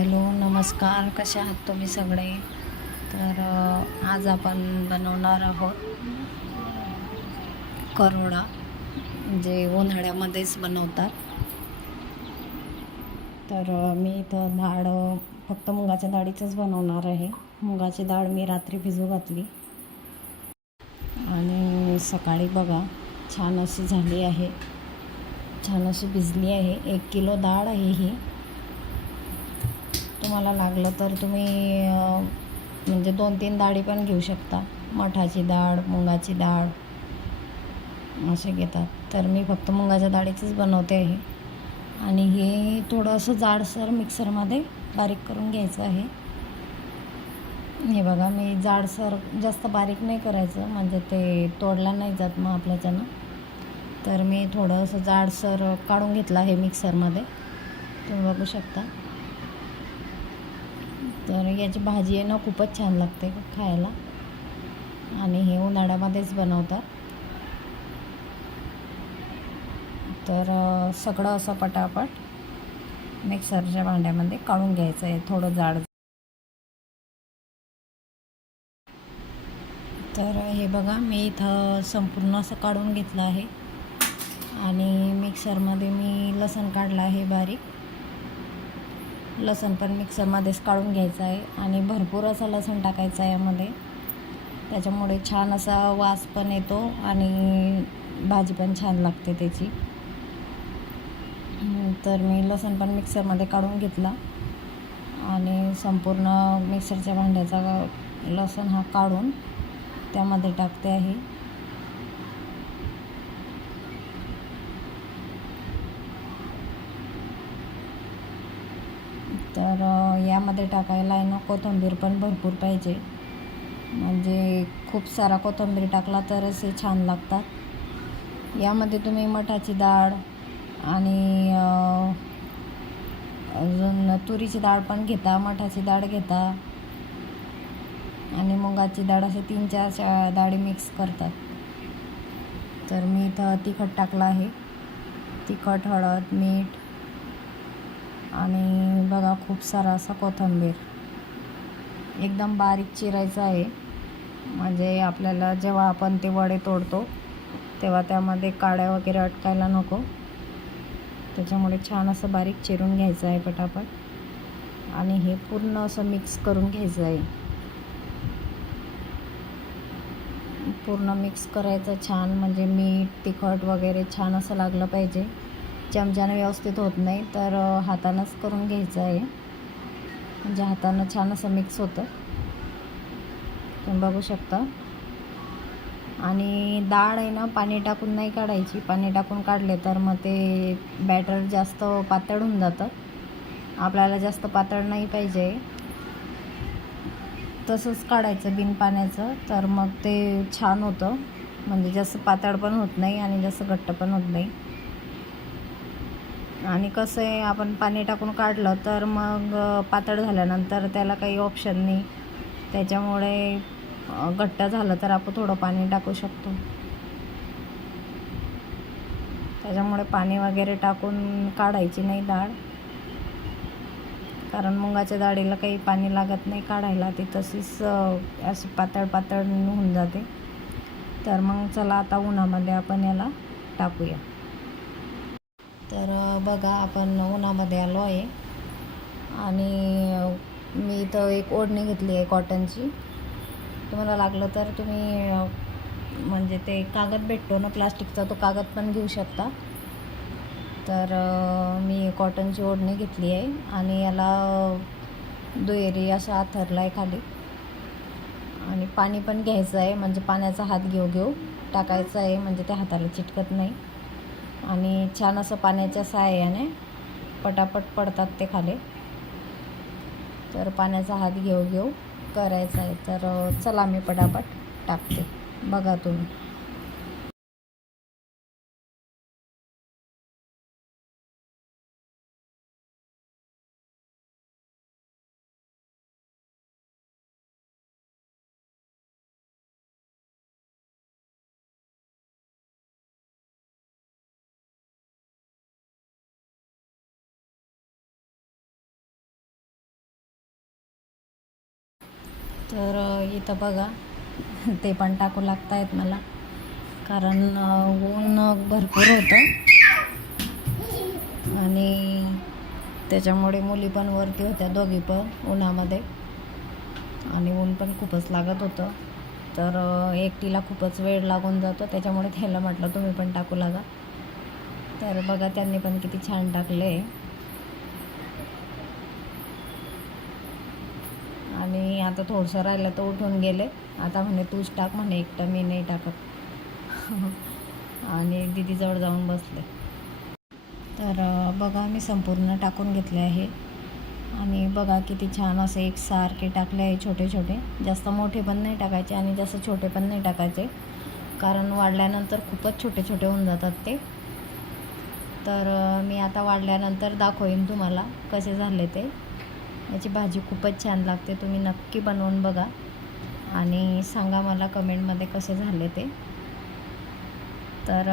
Hello नमस्कार, कसे आहात तुम्ही सगळे. तर आज आपण बनवणार आहोत करोडा, जे उन्हाळ्यामध्येच बनवतात. तर मी इथं डाळ फक्त मुगाच्या डाळीचंच बनवणार आहे. मुगाची डाळ मी रात्री भिजू घातली आणि सकाळी बघा छान अशी झाली आहे, छान अशी भिजली आहे. 1 किलो डाळ आहे ही. तुम्हाला लागलं तर तुम्ही म्हणजे 2-3 डाळी पण घेऊ शकता. मठाची डाळ, मुगाची डाळ असे घेतात. तर मी फक्त मुगाच्या डाळीचंच बनवते आहे. आणि हे थोडंसं जाडसर मिक्सरमध्ये बारीक करून घ्यायचं आहे. हे बघा, मी जाडसर जास्त बारीक नाही करायचं, म्हणजे ते तोडला नाही जात मग आपल्याच्यानं. तर मी थोडंसं जाडसर काढून घेतलं आहे मिक्सरमध्ये, तुम्ही बघू शकता. तर याची भाजी आहे ना खूपच छान लागते खायला, आणि हे उन्हाळ्यामध्येच बनवतात. तर सगळं असं पटापट मिक्सरच्या भांड्यामध्ये काढून घ्यायचं आहे, थोडं जाड. तर हे बघा, मी इथं संपूर्ण असं काढून घेतलं आहे. आणि मिक्सरमध्ये मी लसूण काढला आहे बारीक. लसूण पण मिक्सरमध्येच काढून घ्यायचं आहे, आणि भरपूर असा लसूण टाकायचा आहे यामध्ये. त्याच्यामुळे छान असा वास पण येतो आणि भाजी पण छान लागते त्याची. तर मी लसूण पण मिक्सरमध्ये काढून घेतला, आणि संपूर्ण मिक्सरच्या भांड्याचा लसूण हा काढून त्यामध्ये टाकते आहे. तर यामध्ये टाकायला आहे ना कोथिंबीर पण भरपूर पाहिजे, म्हणजे खूप सारा कोथिंबीर टाकला तरच हे छान लागतात. यामध्ये तुम्ही मठाची डाळ आणि अजून तुरीची डाळ पण घेता, मठाची डाळ घेता, आणि मुगाची डाळ, असे 3-4 डाळी मिक्स करतात. तर मी इथं तिखट टाकलं आहे. तिखट, हळद, मीठ, आणि बघा खूप सारा असा कोथिंबीर एकदम बारीक चिरायचं आहे, म्हणजे आपल्याला जेव्हा आपण ते वडे तोडतो तेव्हा त्यामध्ये काड्या वगैरे अटकायला नको. त्याच्यामुळे छान असं बारीक चिरून घ्यायचं आहे पटापट, आणि हे पूर्ण असं मिक्स करून घ्यायचं आहे. पूर्ण मिक्स करायचं छान, म्हणजे मीठ, तिखट वगैरे छान असं लागलं पाहिजे. चमच्यानं व्यवस्थित होत नाही, तर हातानंच करून घ्यायचं आहे, म्हणजे हातानं छान असं मिक्स होतं. तुम्ही बघू शकता. आणि डाळ आहे ना पाणी टाकून नाही काढायची. पाणी टाकून काढले तर मग ते बॅटर जास्त पातळ होऊन जातं. आपल्याला जास्त पातळ नाही पाहिजे, तसंच काढायचं बिन पाण्याचं, तर मग ते छान होतं. म्हणजे जास्त पातळ पण होत नाही आणि जास्त घट्ट पण होत नाही. आणि कसं आहे, आपण पाणी टाकून काढलं तर मग पातळ झाल्यानंतर त्याला काही ऑप्शन नाही. त्याच्यामुळे घट्ट झालं तर आपण थोडं पाणी टाकू शकतो. त्याच्यामुळे पाणी वगैरे टाकून काढायची नाही डाळ, कारण मुगाच्या डाळीला काही पाणी लागत नाही काढायला, ती तशीच अशी पातळ पातळ होऊन जाते. तर मग चला आता उन्हामध्ये आपण याला टाकूया. तर बघा, आपण उन्हामध्ये आलो आहे, आणि मी इथं एक ओढणी घेतली आहे कॉटनची. तुम्हाला लागलं तर तुम्ही म्हणजे ते कागद भेटतो ना प्लास्टिकचा, तो कागद पण घेऊ शकता. तर मी कॉटनची ओढणी घेतली आहे, आणि याला दुहेरी असा आथरला आहे खाली. आणि पाणी पण घ्यायचं आहे, म्हणजे पाण्याचा हात घेऊ टाकायचं आहे, म्हणजे ते हाताला चिटकत नाही. आणि छान असं पाण्याच्या सहाय्याने पटापट पडतात ते खाली. तर पाण्याचा हात घेऊ करायचा आहे. तर चला मी पटापट टाकते, बघा तुम्ही. तर इथं बघा ते पण टाकू लागत आहेत मला, कारण ऊन भरपूर होतं आणि त्याच्यामुळे मुली पण वरती होत्या दोघी पण उन्हामध्ये, आणि ऊन पण खूपच लागत होतं. तर एकटीला खूपच वेळ लागून जातो, त्याच्यामुळे त्याला म्हटलं तुम्ही पण टाकू लागा. तर बघा त्यांनी पण किती छान टाकले. आणि आता थोडंसं राहिलं तर उठून गेले. आता म्हणे तूच टाक म्हणे, एकटं मी नाही टाकत. आणि दीदीजवळ जाऊन बसले. तर बघा मी संपूर्ण टाकून घेतले आहे. आणि बघा किती छान असे एकसारखे टाकले आहे, छोटे छोटे. जास्त मोठे पण नाही टाकायचे आणि जास्त छोटे पण नाही टाकायचे, कारण वाढल्यानंतर खूपच छोटे छोटे होऊन जातात ते. तर मी आता वाढल्यानंतर दाखवेन तुम्हाला कसे झाले ते. याची भाजी खूपच छान लागते, तुम्ही नक्की बनवून बघा आणि सांगा मला कमेंटमध्ये कसे झाले ते. तर